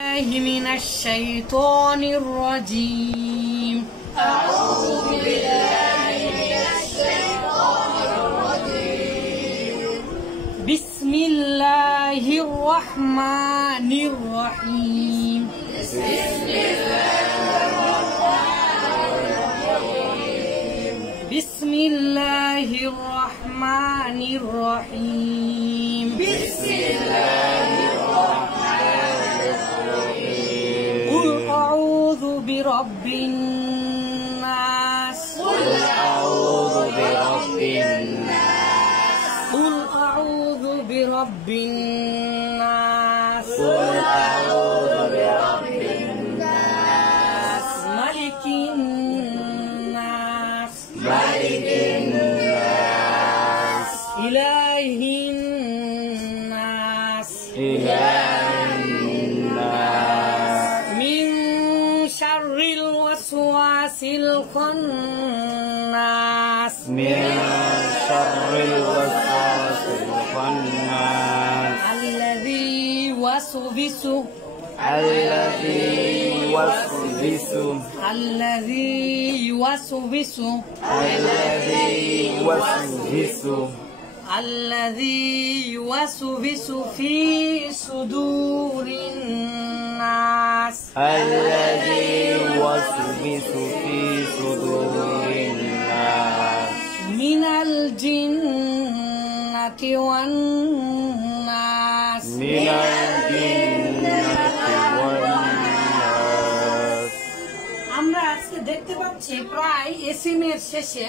من الشيطان الرجيم. أعوذ بالله من الشيطان الرجيم. بسم الله الرحمن الرحيم. بسم الله الرحمن الرحيم. بسم الله الرحمن الرحيم. بسم الله الرحمن الرحيم. قل أعوذ برب الناس. قل أعوذ برب الناس. قل أعوذ برب الناس. قل أعوذ برب الناس. ملك الناس. ملك الناس. إله الناس. إله الناس. من شر الوسواس الخناس. من شر الوسواس الخناس. الذي يوسوس الذي يوسوس الذي يوسوس الذي يوسوس الذي يوسوس في صدور الناس. الذي يوسوس في صدور الناس. من الجنة والناس. من الجنة والناس. আমরা আজকে দেখতে পাচ্ছি প্রায় এসিমের শেষে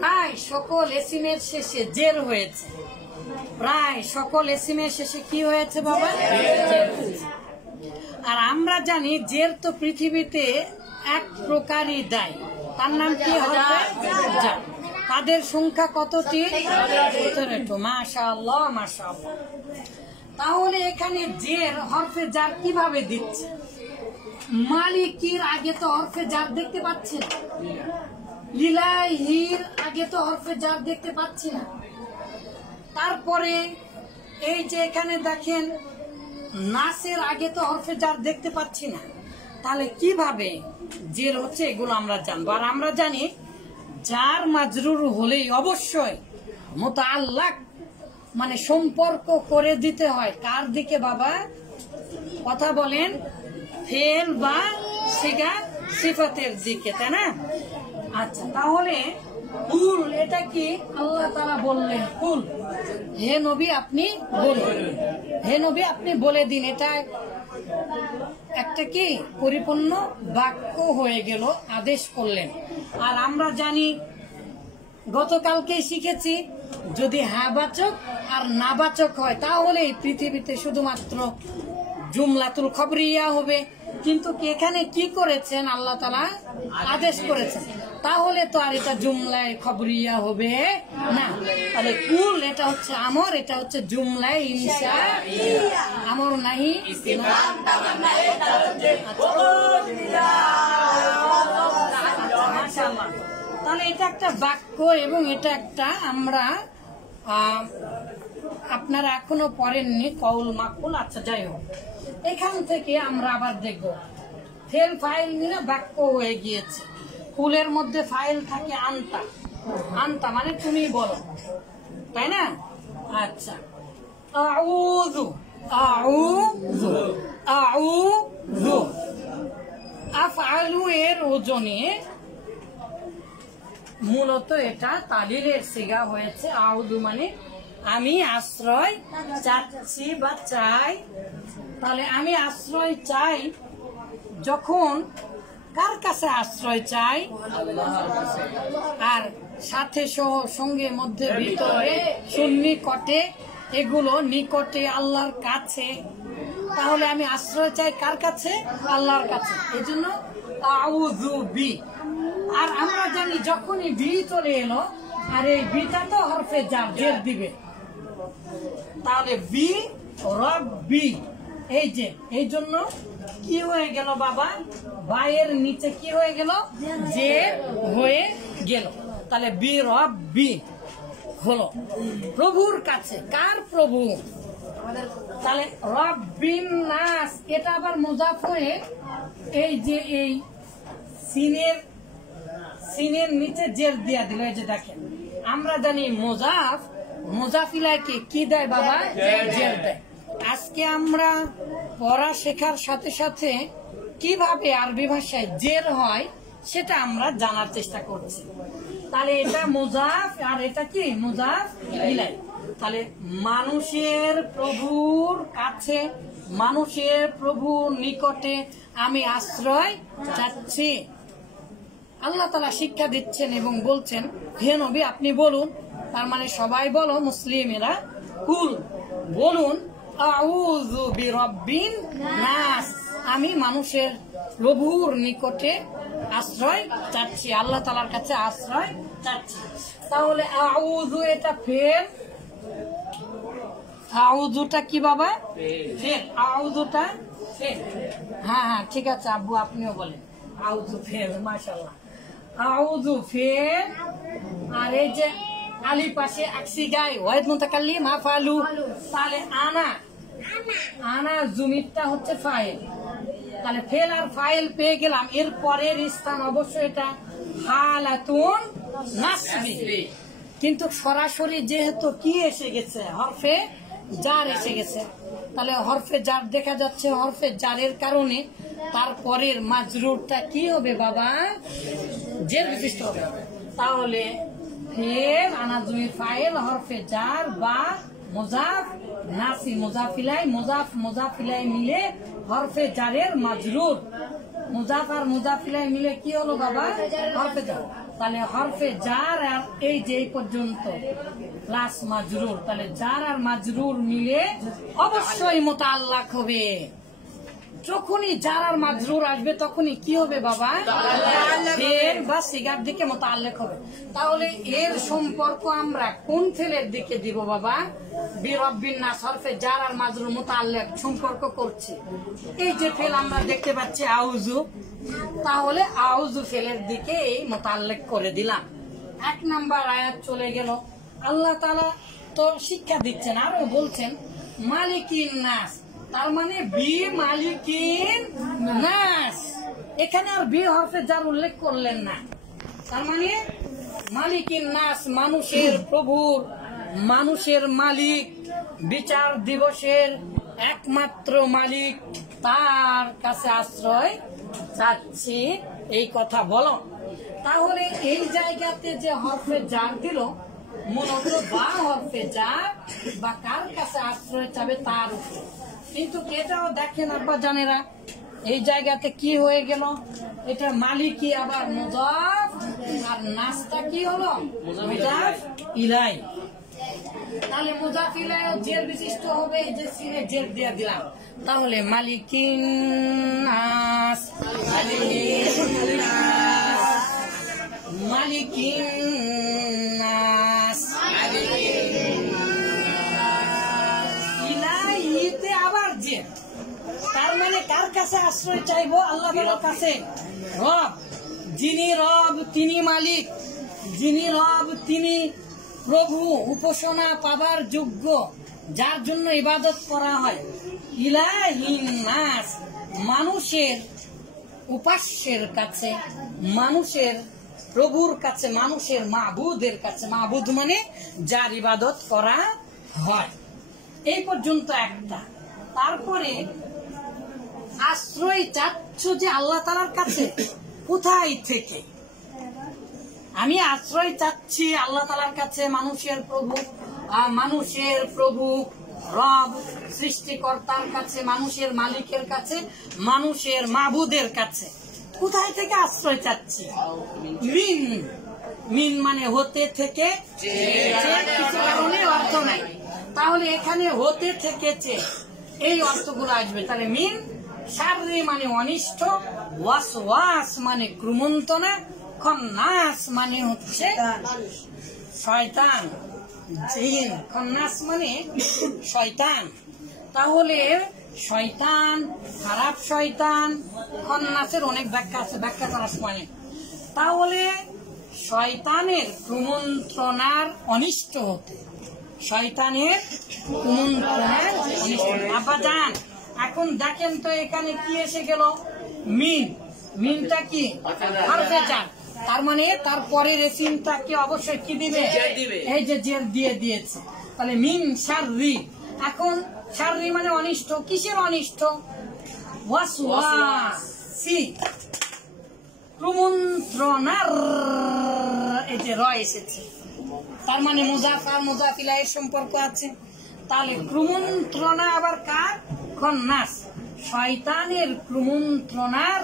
প্রায় সকল এসিমের শেষে জের হয়েছে। প্রায় সকল এসিমের শেষে কি হয়েছে বাবা? জের হয়েছে। আর আমরা জানি জের তো পৃথিবীতে এক প্রকারই দায়, তার নাম কি হবে? জার। তাদের সংখ্যা কতটি? 17। মাশাআল্লাহ মাশাআল্লাহ। তাহলে এখানে জের হরফে জার কিভাবে দিচ্ছে? মালিকির আগে তো হরফে জার দেখতে পাচ্ছি না, লিলাহির আগে তো হরফে জার দেখতে পাচ্ছি না। তারপরে এই যে এখানে দেখেন নাসের আগে তো হরফে জার দেখতে পাচ্ছি না। তাহলে কিভাবে জের হচ্ছে এগুলো আমরা জানবো। আর আমরা জানি জার মাজরুর হলেই অবশ্যই মুতাআল্লাক মানে সম্পর্ক করে দিতে হয় কার দিকে বাবা? কথা বলেন, ফেল বা সিগা সিফাতের দিকে, তাই না? আচ্ছা, তাহলে কুল এটা কি? আল্লাহ তাআলা বললেন কুল, হে নবী আপনি বলুন, হে নবী আপনি বলে দিন। এটা একটা কি পরিপূর্ণ বাক্য হয়ে গেল, আদেশ করলেন। আর আমরা জানি গতকালকেই শিখেছি যদি হ্যাঁ বাচক আর না বাচক হয় তাহলে এই পৃথিবীতে শুধুমাত্র জুমলাতুল খবরিয়া হবে। কিন্তু এখানে কি করেছেন? আল্লাহ তাআলা আদেশ করেছেন, তাহলে তো আর এটা জুমলায় খবরিয়া হবে না। তাহলে কুল এটা হচ্ছে আমর, এটা হচ্ছে জুমলায় ইনশা আমর নাহি মাশাআল্লাহ। তাহলে এটা একটা বাক্য এবং এটা একটা আমরা আপনারা এখনো পড়েননি কউল মাকুল। আচ্ছা যাই হোক, এখান থেকে আমরা আবার দেখব ফেল ফাইল নিয়ে বাক্য হয়ে গিয়েছে। কুলের মধ্যে ফাইল থাকে আনতা, আনতা মানে তুমি বলো, তাই না? আচ্ছা, আউযু আউযু আউযু আফআলু এর ওজনে মূলত এটা তালিলের সিগা হয়েছে। আউযু মানে আমি আশ্রয় চাচ্ছি বা চাই। তাহলে আমি আশ্রয় চাই যখন কার কাছে আশ্রয় চাই? আর সাথে সঙ্গে মধ্যে ভিতরে সুন্নিকটে, এগুলো নিকটে আল্লাহর কাছে। তাহলে আমি আশ্রয় চাই কার কাছে? আল্লাহর কাছে। এই জন্য আউযু বি। আর আমরা জানি যখনই বি চলে এলো আর এই বিটা তো হরফে জার জের দিবে, তাহলে বি রব্বি। এই যে এই জন্য কি হয়ে গেল বাবা? বায়ের নিচে কি হয়ে গেল? জের হয়ে গেল। তাহলে বি রব্বি হলো প্রভুর কাছে। কার প্রভু? তাহলে রব্বিন নাস এটা আবার মুজাফ হয়ে এই যে এই সিনের নিচে জের দিয়া দিল। এই যে দেখেন, আমরা জানি মুজাফিলাকে কি দেয় বাবা? জের দেয়। আজকে আমরা পড়া শেখার সাথে সাথে কিভাবে আরবি ভাষায় জের হয় সেটা আমরা জানার চেষ্টা করছি। তাহলে এটা মুজাফ আর এটা কি? মুজাফ ইলাই। তাহলে মানুষের প্রভুর কাছে, মানুষের প্রভুর নিকটে আমি আশ্রয় চাচ্ছি। আল্লাহ তাআলা শিক্ষা দিচ্ছেন এবং বলছেন, হে নবী আপনি বলুন, তার মানে সবাই বলো মুসলিমেরা, কুল বলুন, আউযু বিরাব্বিন নাস, আমি মানুষের প্রভুর নিকটে আশ্রয় চাচ্ছি, আল্লাহ তাআলার কাছে আশ্রয় চাচ্ছি। তাহলে আউযু এটা ফেল, আউযুটা কি বাবা? ফেল। আউযুটা ফেল। হ্যাঁ ঠিক আছে আব্বু, আপনিও বলেন আউযু ফেল। মাশাআল্লাহ, আউযু ফেল। আর এই যে আলি পাশে আকসি গায় ওয়াহিদ মুতাকাল্লিম মাফালু। তাহলে আনা জুমিরটা হচ্ছে ফাইল। তাহলে ফেল আর ফাইল পেয়ে গেলাম। এর পরের স্থান অবশ্যই এটা হালাতুন নাসবি, কিন্তু সরাসরি যেহেতু কি এসে গেছে? হরফে জার এসে গেছে। তাহলে হরফে জার দেখা যাচ্ছে, হরফে জারের কারণে তারপরের মাজরুরটা কি হবে বাবা? জের বিশিষ্ট হবে। তাহলে ফেল আনা জুমির ফাইল হরফে জার বা মুজাফ নাসি মুজাফিলাই, মুজাফিলাই মিলে হরফে জারের মাজরুর। মুজাফ আর মুজাফিলাই মিলে কি হলো বাবা? হরফে জার। তাহলে হরফে জার আর এই যে পর্যন্ত প্লাস মাজরুর, তাহলে জার আর মাজরুর মিলে অবশ্যই মুতাআল্লাক হবে। যখনই জার আর মাজরুর আসবে তখনই কি হবে বাবা? ফেল বা সিগার দিকে মুতাআল্লিক হবে। তাহলে এর সম্পর্ক আমরা কোন ফেলের দিকে দিব বাবা? বিরাব্বিন নাস, হরফে জার আর মাজরুর মুতাআল্লিক সম্পর্ক করছি। এই যে ফেল আমরা দেখতে পাচ্ছি আউযু, তাহলে আউযু ফেলের দিকে এই মুতাআল্লিক করে দিলাম। 1 নাম্বার আয়াত চলে গেল। আল্লাহ তাআলা তো শিক্ষা দিচ্ছেন, আরো বলছেন মালিকিন নাস, তার মানে বি মালিকিন নাস। এখানে আর বি হরফে জার উল্লেখ করলেন না। তার মানে মালিকিন নাস, মানুষের প্রভুর, মানুষের মালিক, বিচার দিবসের একমাত্র মালিক, তার কাছে আশ্রয় চাচ্ছি, এই কথা বলো। তাহলে এই জায়গাতে যে হরফে জার দিল, মূলত বা হরফে জার বা কার কাছে আশ্রয় চাবে তার উপর। কিন্তু এটাও দেখেন আব্বা জানেরা, এই জায়গাতে কি হয়ে গেল? এটা মালিকি আবার মুজাফ, আর নাসটা কি হলো? মুজাফ ইলাই। তাহলে মুজাফ ইলাই জের বিশিষ্ট হবে, যে সিনে জের দিয়ে দিলাম। তাহলে মালিকিন নাস, মালিকিন নাস, ইলাইতে আবার জের। তার মানে কার কাছে আশ্রয় চাইবো? আল্লাহ তাআলার কাছে। রব, যিনি রব তিনি মালিক, যিনি রব তিনি প্রভু, উপাসনা পাবার যোগ্য, যার জন্য ইবাদত করা হয়। ইলাহিন নাস, মানুষের উপাস্যের কাছে, মানুষের প্রভুর কাছে, মানুষের মাবুদের কাছে। মাবুদ মানে যার ইবাদত করা হয়। এই পর্যন্ত একটা। তারপরে আশ্রয় চাচ্ছ যে আল্লাহ তাআলার কাছে, কোথায় থেকে? আমি আশ্রয় চাচ্ছি আল্লাহ তাআলার কাছে, মানুষের প্রভু রব, সৃষ্টিকর্তার কাছে, মানুষের মালিকের কাছে, মানুষের মাবুদের কাছে। কোথায় থেকে আশ্রয় চাচ্ছি? মিন, মিন মানে হতে থেকে, কিছু কারণে অর্থ নাই। তাহলে এখানে হতে থেকেছে এই অর্থগুলো আসবে। তাহলে মিন শাররি মানে অনিষ্ট, ওয়াসওয়াস মানে ক্রুমন্তনা, খন্নাস মানে হচ্ছে শয়তান, জিন, খন্নাস মানে শয়তান। তাহলে শয়তান, খারাপ শয়তান, খন্নাসের অনেক ব্যাখ্যা আছে, ব্যাখ্যা করার সময়। তাহলে শয়তানের কুমন্ত্রণার অনিষ্ট হতে, শয়তানের কুমন্ত্রণার অনিষ্ট। আব্বা জান, এখন দেখেন তো এখানে কি এসে গেল, মিন। মিনটা কি হরফে জার, তার মানে তারপরের সিনটাকে অবশ্যই কি দিবে, এই যে জের দিয়ে দিয়েছে, তাহলে মিন শাররি। এখন শাররি মানে অনিষ্ট, কিসের অনিষ্ট, ওয়াসওয়াসি, কুমন্ত্রণার, এই যে র এসেছে, তার মানে মুজাফ আর মুজাফ ইলাইহির সম্পর্ক আছে। তাহলে কুমন্ত্রণা আবার কার, খন্নাস, শয়তানের কুমন্ত্রণার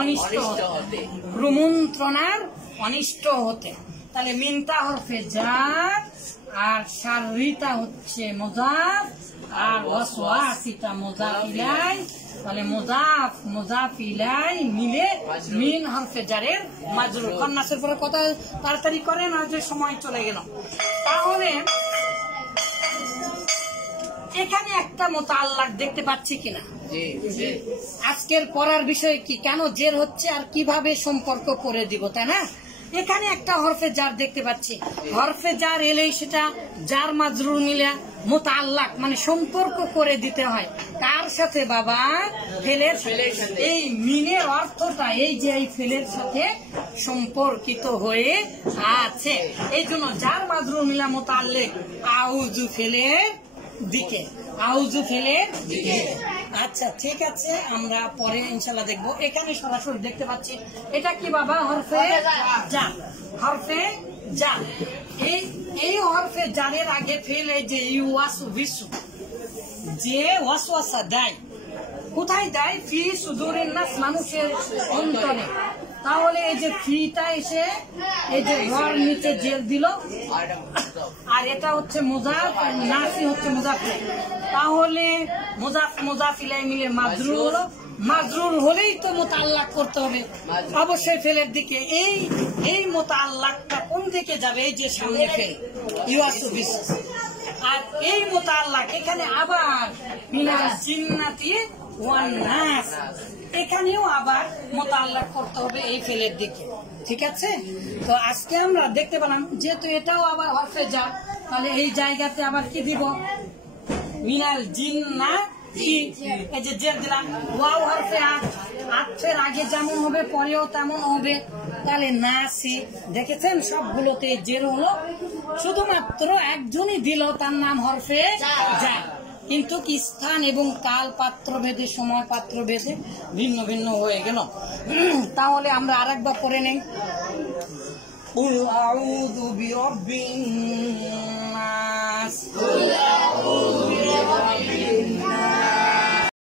অনিষ্ট হতে, কুমন্ত্রণার অনিষ্ট হতে। তাহলে মিনটা হরফে জার আর শাররিটা হচ্ছে মুজাফ আর ওয়াসওয়াসিটা মুজাফ ইলাই। তাহলে মুজাফ মুজাফ ইলাই মিলে মিন হরফে জারের মাজরুর। খন্নাসের পরে কথা তাড়াতাড়ি করেন, আর যে সময় চলে গেল। তাহলে এখানে একটা মুতাআল্লাক দেখতে পাচ্ছি কিনা, আজকের পড়ার বিষয় কি, কেন জের হচ্ছে আর কিভাবে সম্পর্ক করে দিব, তাই না? এখানে একটা হরফে জার দেখতে পাচ্ছি, হরফে জার এলেই সেটা জার মাজরুর মিলে মুতাআল্লাক মানে সম্পর্ক করে দিতে হয় কার সাথে বাবা, ফেলের সাথে। এই মিনের অর্থটা এই যে এই ফেলের সাথে সম্পর্কিত হয়ে আছে, এই জন্য জার মাজরুর মিলা মুতাআল্লিক আউযু ফেলের দিকে, আউযু ফেলের দিকে। আচ্ছা ঠিক আছে, আমরা পরে ইনশাআল্লাহ দেখবো। এখানে সরাসরি দেখতে পাচ্ছি এটা কি বাবা, হরফে জার, হরফে জার। এই হরফে জারের আগে ফেল, এই যে ইউয়াসু বিসু, যে ওয়াসওয়াসা দেয়, কোথায় দেয়, ফি সুদুরিন নাস, মানুষের অন্তরে। তাহলে এই যে ফিটা এসে এই যে ঘর নিচে জের দিল, আর এটা হচ্ছে মুজাফ আর নাসি হচ্ছে মুজাফির। তাহলে মুজাফ মুজাফ ইলাই মিলে মাজরুর হলো, মাজরুর হলেই তো মুতাআল্লাক করতে হবে অবশ্যই ফেলের দিকে। এই মুতাআল্লাকটা কোন দিকে যাবে, এই যে সামনে ফেল ইউয়াসু বিস, আর এই মুতাআল্লাক এখানে আবার মিনাল জিন্নাতি ওয়ান নাস, এখানেও আবার মুতাআল্লাক করতে হবে এই ফেলের দিকে। ঠিক আছে, তো আজকে আমরা দেখতে পেলাম যেহেতু এটাও আবার হরফে জার, তাহলে এই জায়গাতে আবার কি দিব, মিনাল জিন্নাতি, এই যে জের দিলাম। ওয়াও হরফে আতফের আগে যেমন হবে পরেও তেমন হবে। তাহলে নাসি, দেখেছেন সবগুলোতে জের হলো, শুধুমাত্র একজনই দিল, তার নাম হরফে জার, কিন্তু কি স্থান এবং কাল পাত্র ভেদে, সময় পাত্র ভেদে ভিন্ন ভিন্ন হয়ে গেল। তাহলে আমরা আরেকবার পড়ে নেই, কুল আউযু বিরাব্বিন নাস, কুল আউযু